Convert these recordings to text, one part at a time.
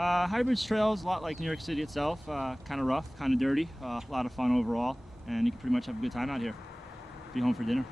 Highbridge Trail is a lot like New York City itself, kind of rough, kind of dirty, a lot of fun overall, and you can pretty much have a good time out here. Be home for dinner.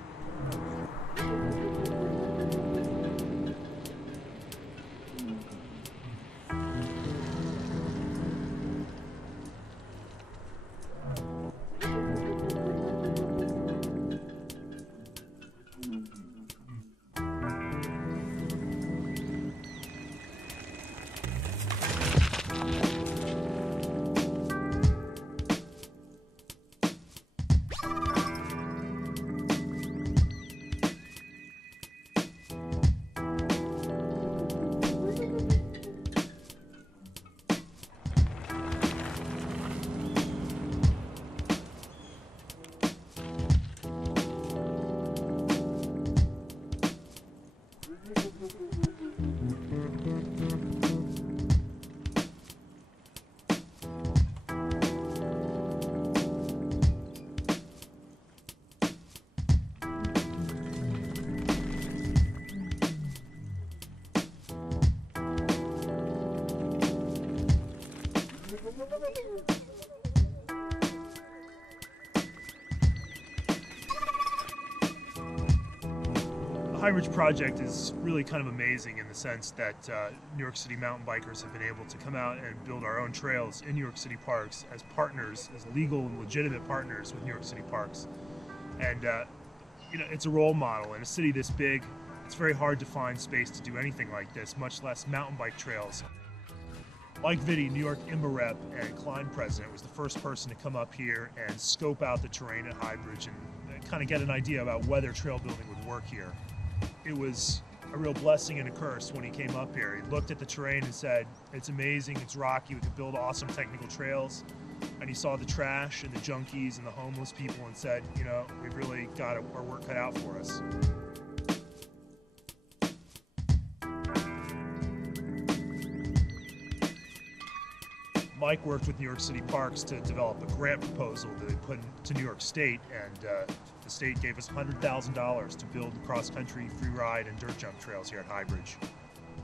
The highbridge project is really kind of amazing in the sense that New York City mountain bikers have been able to come out and build our own trails in New York City parks as partners, as legal and legitimate partners with New York City parks. And it's a role model. In a city this big, it's very hard to find space to do anything like this, much less mountain bike trails. Mike Vitti, New York IMBA rep and Klein president, was the first person to come up here and scope out the terrain at Highbridge and kind of get an idea about whether trail building would work here. It was a real blessing and a curse when he came up here. He looked at the terrain and said, it's amazing, it's rocky, we could build awesome technical trails. And he saw the trash and the junkies and the homeless people and said, we've really got our work cut out for us. Mike worked with New York City Parks to develop a grant proposal that they put to New York State, and the state gave us $100,000 to build cross-country free ride and dirt jump trails here at Highbridge.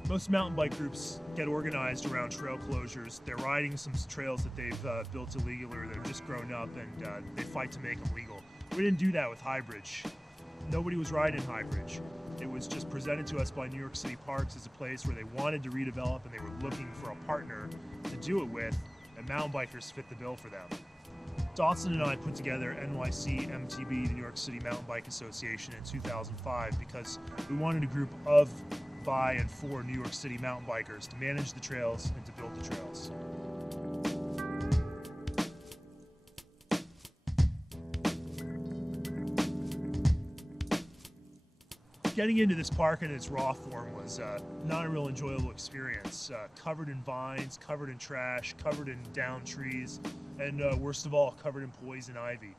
Most mountain bike groups get organized around trail closures. They're riding some trails that they've built illegally or that have just grown up, and they fight to make them legal. We didn't do that with Highbridge. Nobody was riding Highbridge. It was just presented to us by New York City Parks as a place where they wanted to redevelop and they were looking for a partner to do it with, and mountain bikers fit the bill for them. Dawson and I put together NYC MTB, the New York City Mountain Bike Association, in 2005 because we wanted a group of, by, and for New York City mountain bikers to manage the trails and to build the trails. Getting into this park in its raw form was not a real enjoyable experience. Covered in vines, covered in trash, covered in downed trees, and worst of all, covered in poison ivy.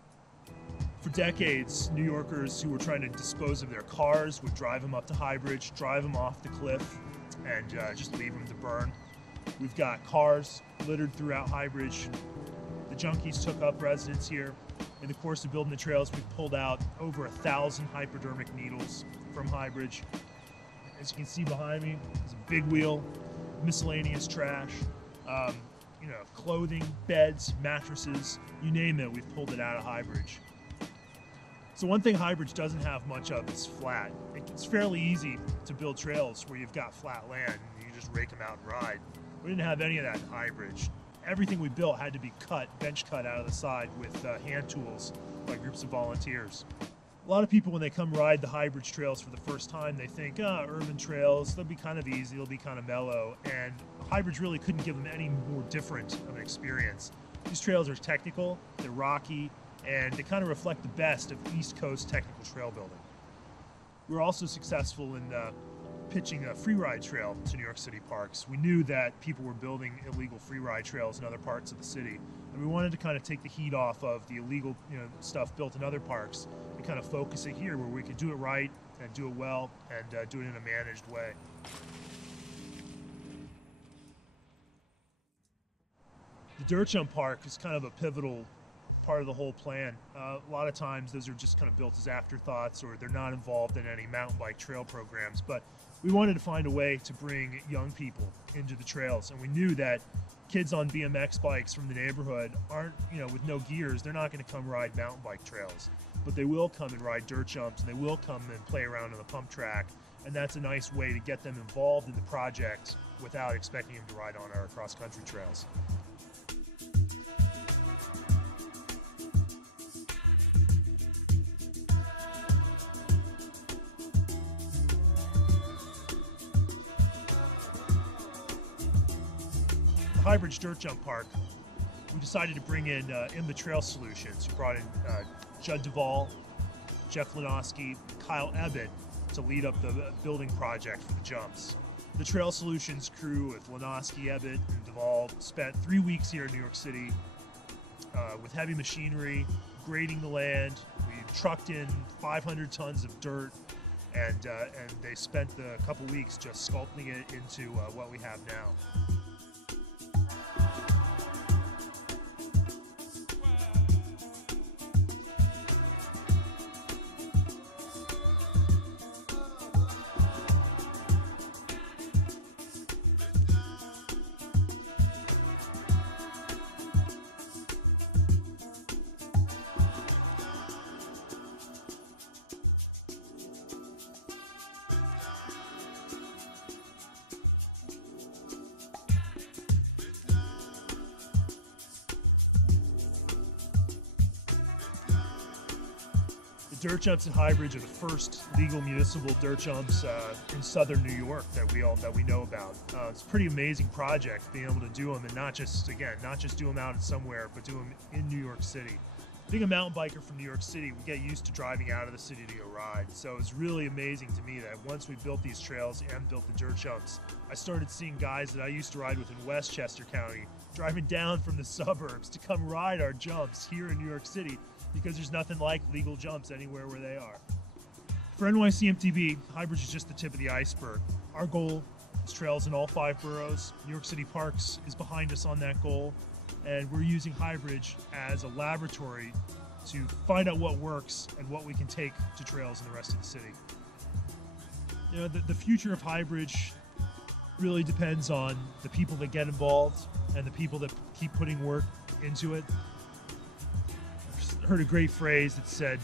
For decades, New Yorkers who were trying to dispose of their cars would drive them up to Highbridge, drive them off the cliff, and just leave them to burn. We've got cars littered throughout Highbridge. The junkies took up residence here. In the course of building the trails, we've pulled out over 1,000 hypodermic needles from Highbridge. As you can see behind me, there's a big wheel, miscellaneous trash, clothing, beds, mattresses, you name it, we've pulled it out of Highbridge. So one thing Highbridge doesn't have much of is flat. It's fairly easy to build trails where you've got flat land and you just rake them out and ride. We didn't have any of that in Highbridge. Everything we built had to be bench cut out of the side with hand tools by groups of volunteers. A lot of people, when they come ride the Highbridge trails for the first time, they think, urban trails, they'll be kind of easy, they'll be kind of mellow, and Highbridge really couldn't give them any more different of an experience. These trails are technical, they're rocky, and they kind of reflect the best of East Coast technical trail building. We were also successful in pitching a free ride trail to New York City parks. We knew that people were building illegal free ride trails in other parts of the city, and we wanted to kind of take the heat off of the illegal stuff built in other parks and kind of focus it here where we could do it right and do it well and do it in a managed way. The dirt jump park is kind of a pivotal part of the whole plan. A lot of times those are just kind of built as afterthoughts or they're not involved in any mountain bike trail programs, but we wanted to find a way to bring young people into the trails, and we knew that kids on BMX bikes from the neighborhood aren't, with no gears, they're not going to come ride mountain bike trails, but they will come and ride dirt jumps, and they will come and play around on the pump track, and that's a nice way to get them involved in the project without expecting them to ride on our cross-country trails. Highbridge Dirt Jump Park, we decided to bring in the Trail Solutions. We brought in Judd Duvall, Jeff Lenoski, Kyle Ebbett to lead up the building project for the jumps. The Trail Solutions crew with Lenoski, Ebbett, and Duvall spent 3 weeks here in New York City with heavy machinery, grading the land. We trucked in 500 tons of dirt, and they spent a couple weeks just sculpting it into what we have now. The dirt jumps at Highbridge are the first legal municipal dirt jumps in southern New York that we know about. It's a pretty amazing project being able to do them, and not just do them out somewhere, but do them in New York City. Being a mountain biker from New York City, we get used to driving out of the city to go ride. So it's really amazing to me that once we built these trails and built the dirt jumps, I started seeing guys that I used to ride with in Westchester County driving down from the suburbs to come ride our jumps here in New York City, because there's nothing like legal jumps anywhere where they are. For NYCMTB, Highbridge is just the tip of the iceberg. Our goal is trails in all 5 boroughs. New York City Parks is behind us on that goal, and we're using Highbridge as a laboratory to find out what works and what we can take to trails in the rest of the city. The future of Highbridge really depends on the people that get involved and the people that keep putting work into it. Heard a great phrase that said,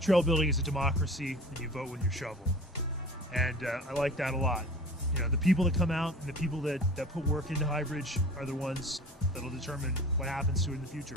trail building is a democracy and you vote with your shovel. And I like that a lot. The people that come out and the people that put work into Highbridge are the ones that'll determine what happens to it in the future.